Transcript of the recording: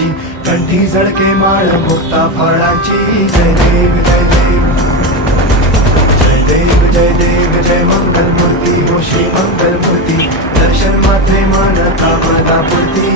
फुलांची, कंठी झळके माळ मुक्ता फळांची. जय देव जय देव जय देव जय देव जय मंगल मूर्ती, हो श्री मंगल मूर्ती. दर्शन मात्रे मन कामना पूर्ती.